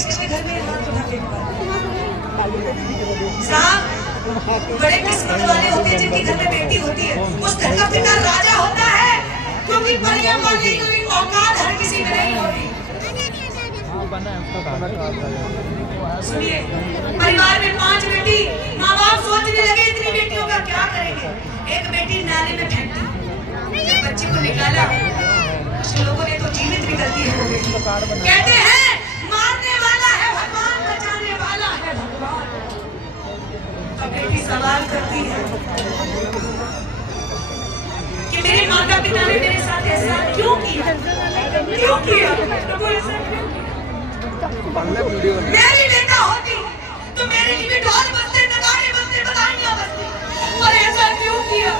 किस किस के घर में हाथ उठा के साहब, बड़े किस्मत वाले होते हैं जिनके घर में बेटी होती है। उस घर का पिता राजा होता है, क्योंकि परियां मारने की औकात हर किसी में नहीं होती। सुनिए, परिवार में 5 बेटी, माँ बाप सोचने लगे इतनी बेटियों का क्या करेंगे। एक बेटी नाले में फेंक दी, जब बच्चे को निकाला कुछ लोगों ने तो जीवित निकलती है वो बेटी। कहते हैं मारने वाला है भगवान, बचाने वाला है भगवान। अब बेटी सवाल करती है कि मेरे माता पिता ने मेरे साथ ऐसा क्यों किया, क्यों किया, प्रभु ऐसा क्यों किया। मेरी बेटा होती तो मेरे लिए भी ढोल बजते, नगाड़े बजते, बधाइयां बजती, और ऐसा क्यों किया,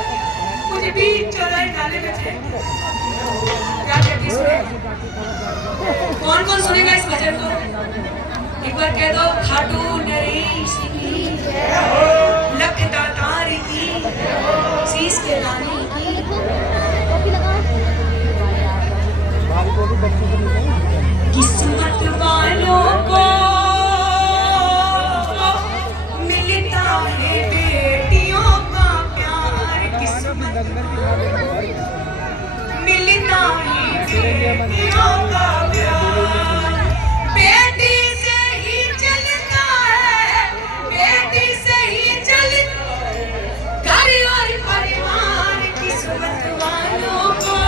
मुझे बीच चौराहे नाले में थे। क्या कहती सुने, कौन कौन सुनेगा इस भजन को? एक बार कह दो, खाटू नरेश की लख दातार की शीश के लाने की। किस्मत वालों को मिलता है बेटियों का प्यार, किस्मत मिलता है बेटियों का प्यार। बेटी से ही चलता है, बेटी से ही चलता घर और परिवार। किस्मत वालों को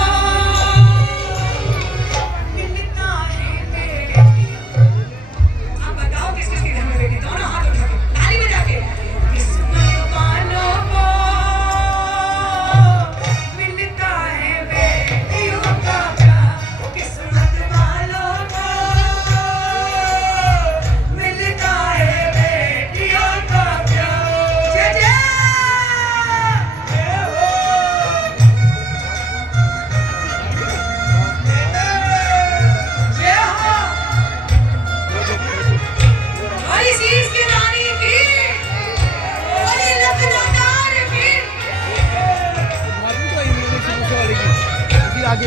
आगे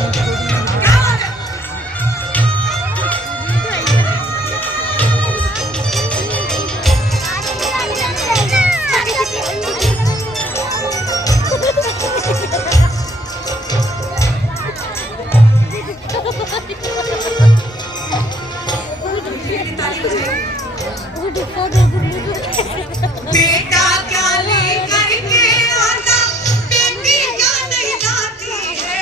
बेटा क्या लेकर के आता, बेटी क्या नहीं लाती है।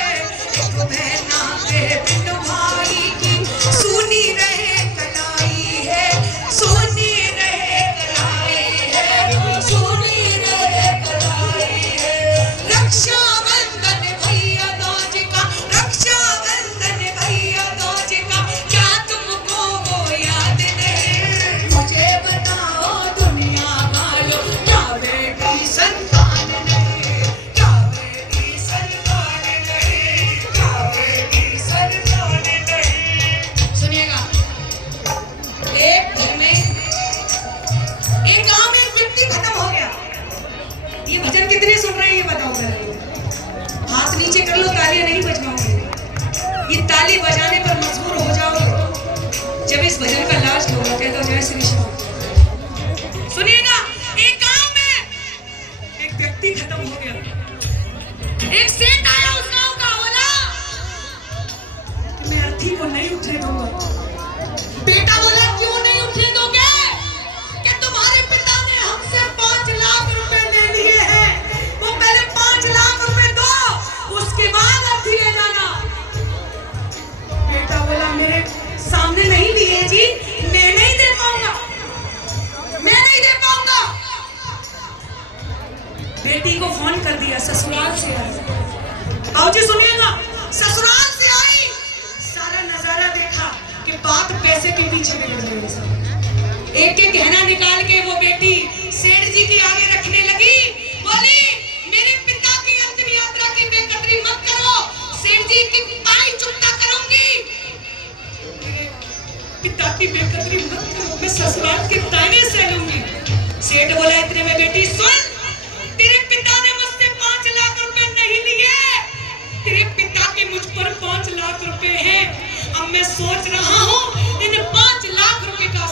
बहना पे बिन भाई की सुनी रहे कलाई है, सुनी रहे कलाई है, सुनी रहे कलाई है। रक्षाबंधन भैया दोज का, रक्षाबंधन भैया दोज का, क्या तुमको वो याद नहीं। मुझे बताओ दुनिया वालों, क्या बेटी संतान नहीं, क्या बेटी संतान नहीं, क्या बेटी संतान नहीं। सुनिएगा, एक घर में, एक गांव में एक व्यक्ति खत्म हो गया। ये भजन कितने सुन रहे हैं ये बताओ जरा। हाथ नीचे कर लो, तालियां नहीं बजवाओगे। ये ताली बजाने पर मजबूर हो जाओगे जब इस भजन का लास्ट होगा। कह दो जय श्री श्याम। सुनिएगा, एक गांव में एक व्यक्ति खत्म हो गया। एक सेठ आया उस गांव का, बोला कि मैं अर्थी को नहीं उठने दूंगा। बेटा बोला क्यों नहीं उठने दोगे? कि तुम्हारे पिता ने हमसे 5 लाख रुपए ले लिए हैं, वो पहले 5 लाख रुपए दो, उसके बाद अर्थी ले जाना। बेटा बोला मेरे सामने नहीं दिए जी, मैं नहीं दे पाऊंगा, मैं नहीं दे पाऊंगा। बेटी को फोन कर दिया, ससुराल से आई। आओ जी सुनिएगा, ससुराल से आई, सारा नजारा देखा कि बात पैसे के पीछे बिगड़ गई। एक एक गहना निकाल के वो बेटी सेठ जी की आगे रखने लगी। बोली मेरे पिता की अंतिम यात्रा की बेकदरी मत करो, सेठ जी की पाई चुकता करूंगी। पिता की बेकदरी मत करो, मैं ससुराल के ताने सहलूंगी। सेठ बोला इतने में बेटी सुन, तेरे पिता ने मुझसे 5 लाख रुपए नहीं लिए, तेरे पिता के मुझ पर 5 लाख रुपए हैं। अब मैं सोच रहा हूँ इन 5 लाख रुपए का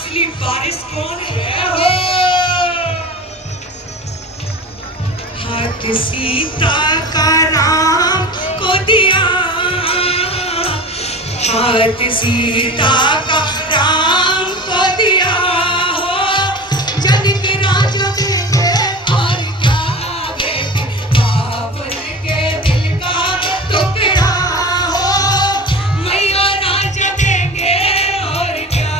साथ सीता का राम को दिया हो, जनक राजा देंगे और क्या बेटी, बाबर के दिल का टुकड़ा हो, मैया राजा देंगे और क्या।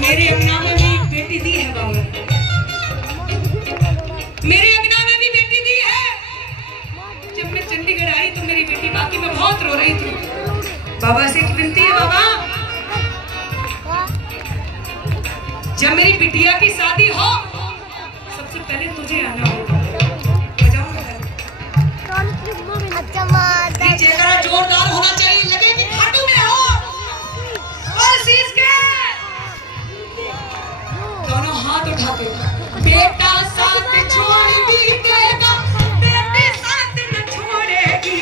मेरे अंगना में भी एक बेटी दी है बाबा, मेरे अंगना में भी बेटी दी है। जब मैं चंडीगढ़ आई तो मेरी बेटी बाकी में बहुत रो रही थी। बाबा से एक विनती है बाबा, जब मेरी बिटिया की शादी हो सबसे पहले तुझे आना होगा। बजाओ ये चेहरा जोरदार होना चाहिए, लगे कि खाटू में हो। और शीश के दोनों हाथ उठाते, बेटा साथ छोड़ भी देगा, बेटी साथ न छोड़ेगी,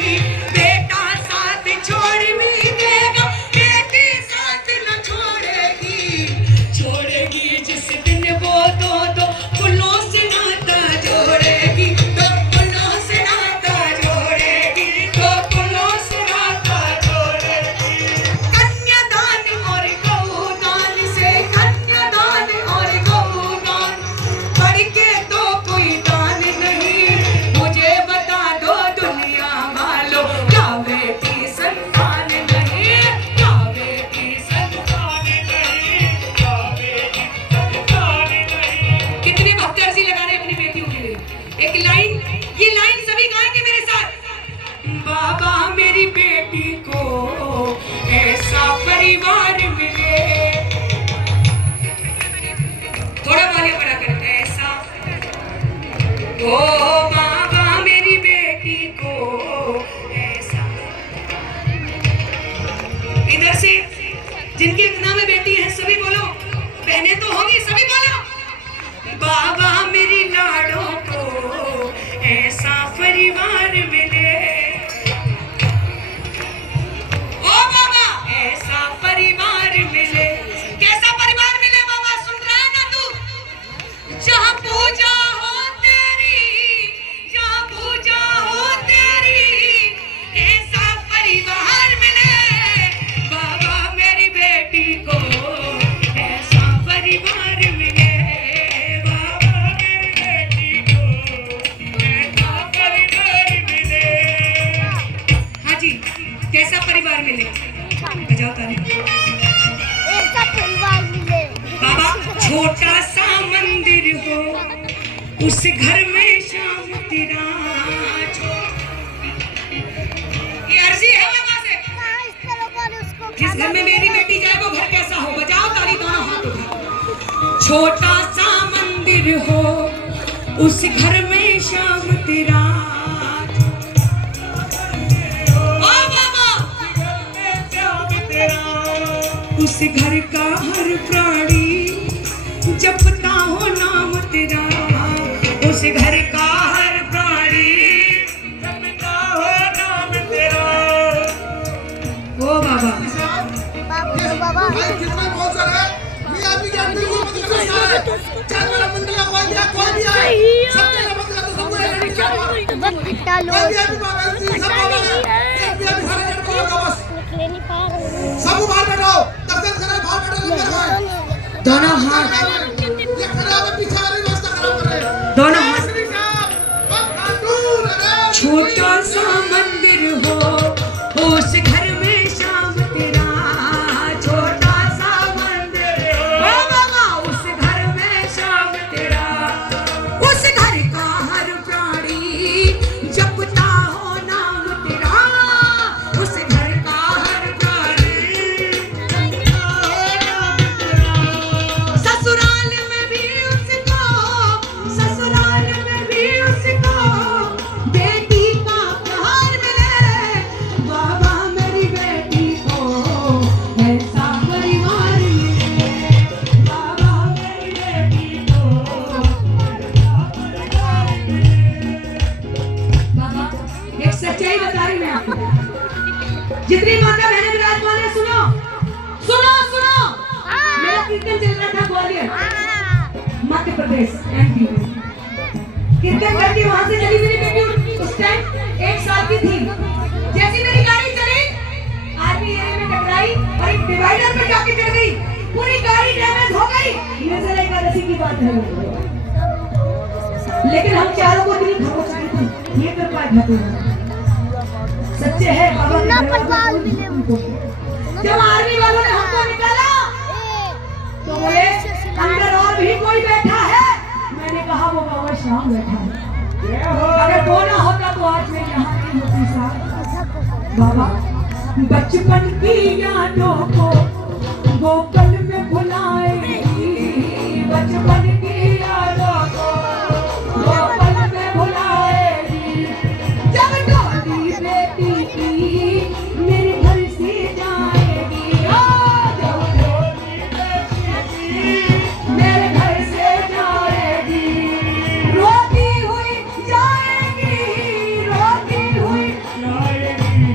बेटा साथ छोड़ भी देगा, बेटी साथ न छोड़ेगी, छोड़ेगी जिस दिन वो दो फूलों से नाता जोड़ेगी, दो फूलों से नाता जोड़ेगी, दो फूलों से नाता जोड़ेगी। कन्यादान और गौदान से, कन्यादान और गौदान बढ़ के तो कोई दान नहीं, मुझे बता दो दुनिया वालों, क्या बेटी संतान नहीं, क्या बेटी संतान नहीं, क्या बेटी संतान नहीं। कितने भक्त अर्जी लगा रहे अपनी बेटियों के लिए। एक लाइन, ये लाइन सभी गाएंगे मेरे साथ। बाबा मेरी बेटी को ऐसा परिवार मिले, थोड़ा वॉल्यूम बढ़ा कर, ऐसा ओ बाबा मेरी बेटी को ऐसा। इधर से जिनके अंगना में बेटी है सभी बोलो, बहनें तो होंगी सभी बोलो, बाबा मेरी लाडों को ऐसा परिवार मिले, ओ बाबा ऐसा परिवार मिले। कैसा परिवार मिले बाबा, सुन रहा है ना तू, जहाँ पूजा हो तेरी, जहाँ पूजा हो तेरी, ऐसा परिवार मिले, बाबा मेरी बेटी को ऐसा परिवार मिले, बाबा मेरी बेटी को ऐसा परिवार मिले। हाँ जी, कैसा परिवार मिले, बजाओ ताली। बाबा छोटा सा मंदिर हो, उस घर में शाम तेरा, ये अर्जी है बाबा से, जिस घर में मेरी बेटी जाए वो घर कैसा हो, बजाओ ताली दोनों हाथ उठाओ। छोटा सा मंदिर हो, उस घर में शाम तेरा, ओ बाबा उस घर का हर प्राणी जपता हो नाम तेरा, उस घर का हर प्राणी जपता हो नाम तेरा, ओ बाबा। भाई कितना बहुत सारा है, मैं अभी जानती हूँ चार वाला मंडल का कोई भी आए, सबके नमक का तो सबको एक ही चार वाला खट्टा लो, कोई भी अभी बाबा जी सब बाबा है, एक भी अभी सारे जन को लगा बस, सब बाहर बैठो, दर्शन करने बाहर बैठो, लंगर खाओ, दोनों हाथ, ये खराब है, पीछे वाली व्यवस्था खराब कर रहे हैं, दोनों हाथ। छोटा छोटा सा मंदिर हो, उस घर में शाम तेरा, छोटा सा मंदिर हो बाबा, उस घर में शाम तेरा, उस घर का हर प्राणी जपता हो नाम तेरा, उस घर का हर प्राणी जपता हो नाम तेरा। ससुराल में भी उसको, ससुराल में भी उसको बेटी का प्यार मिले, बाबा मेरी बेटी को ऐसा परिवार मिले, बाबा मेरी बेटी को ऐसा परिवार मिले। बाबा एक सच्चाई बता रही मैं आपको, जितनी माता बहनें विराजमान है सुनो सुनो सुनो, मेरा कीर्तन चल रहा था ग्वालियर मध्य प्रदेश MP में, कीर्तन करके वहां से चली मेरी बेटी, उस टाइम 1 साल की थी। जैसी मेरी गाड़ी चली, आदमी अरे डिवाइडर पे जाके गिर गई, पूरी गाड़ी डैमेज हो गई। निर्जला एकादशी की बात है, लेकिन हम चारों को दिल खो चुकी थी। ये कर पाए खाते सच्चे है बाबा। जब आर्मी वालों ने हमको निकाला तो बोले अंदर और भी कोई बैठा है। मैंने कहा वो बाबा श्याम बैठा है, अगर वो ना होता तो आज मैं यहाँ नहीं होती साहब। बाबा बचपन की यादों को वो पल में भुलाएगी, बचपन की यादों को वो पल में भुलाएगी। जब डोली बेटी की मेरे घर से जाएगी, जब डोली बेटी की मेरे घर से जाएगी, रोती हुई जाएगी, रोती हुई जाएगी,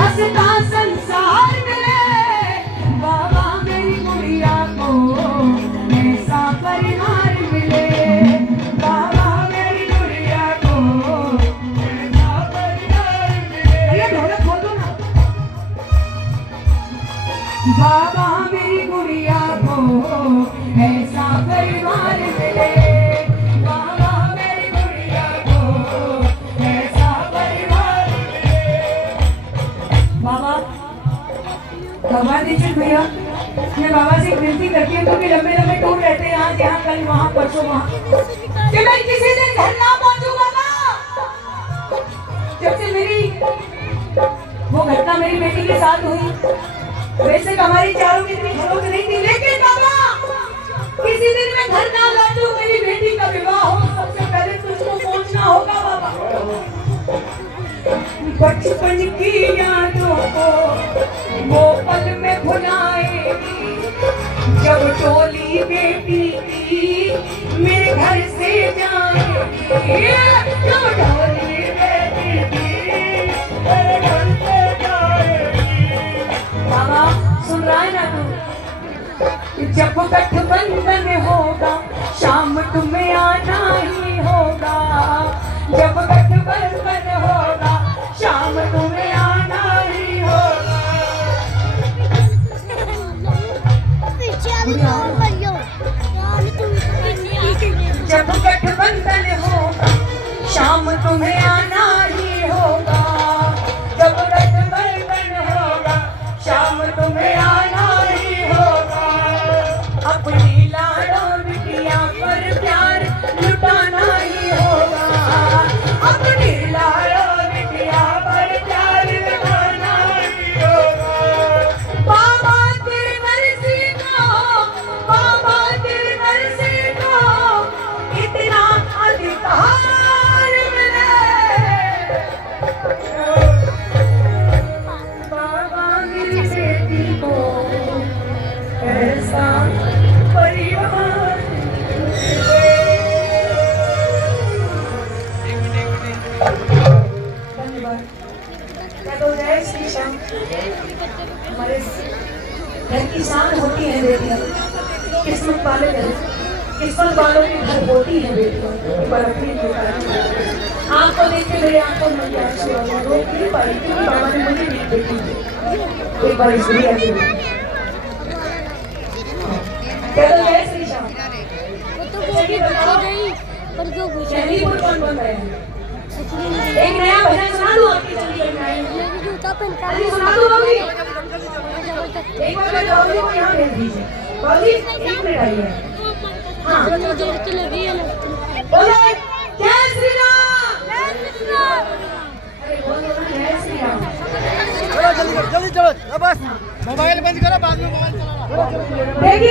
हंसता संसार मिले बाबा मेरी गुड़िया को, ऐसा परिवार मिले बाबा मेरी गुड़िया को, ऐसा परिवार मिले। ये ढोलक खोल दो ना। बाबा मेरी गुड़िया को ऐसा परिवार मिले, बाबा मेरी गुड़िया को ऐसा परिवार मिले। बाबा भगवान दीक्षित भैया, मैं बाबा से विनती करती हूँ क्योंकि लंबे लंबे टूर रहते हैं, आज यहाँ कल वहाँ परसों वहाँ, कि मैं किसी दिन घर ना पहुँचूं बाबा। जब से मेरी वो घटना मेरी बेटी के साथ हुई, वैसे हमारी चारों की इतनी खरोच नहीं थी, लेकिन बाबा किसी दिन मैं घर ना लौटूं, मेरी बेटी का विवाह हो, सबसे पहले तुझको पहुँचना होगा बाबा। बचपन की यादों को वो पल में भुलाएगी, जब टोली बेटी की मेरे घर से जाएगी, जब टोली बेटी की मेरे घर से जाएगी। बाबा सुन रहा है ना तू? जब गठबंधन होगा शाम तुम्हें आना ही होगा, जब गठबंधन होगा शाम तुम्हें आना ही होगा। जब गठबंधन होगा शाम तुम्हें आना ही होगा, जब गठबंधन होगा शाम तुम्हें आना ही होगा। अपनी लाडों बिटिया पर प्यार लुटाना ही होगा, अपनी लाडों बिटिया पर प्यार लुटाना ही होगा। बाबा तेरी मर्जी को, बाबा तेरी मर्जी को इतना अधिकार मिले, बाबा मेरी बेटी को ऐसा परिवार मिले। धन्यवाद। मैं तो जय श्री श्याम। हमारे घर की शान होती है बेटियां, किस्मत वाले घर, किस्मत वालों के घर होती है बेटियां। बराबरी होता है। आपको देख के मेरे आंखों में आंसू आ गए, रोक नहीं पाई क्योंकि बाबा ने मुझे नहीं देखी। एक बार इसलिए आ गई। क्या तो जय श्री श्याम। कौन बोल रहा है? एक नया भजन सुना दूं आपकी चलिए सुना दूं बाबूजी। एक बार मैं बाबूजी को यहाँ भेज दीजिए। बाबूजी एक मिनट आइए। हाँ बोलो जय श्री राम। अरे बोलो ना जय श्री राम। जल्दी चलो बस मोबाइल बंद करो, बाद में मोबाइल चलाना। देखिए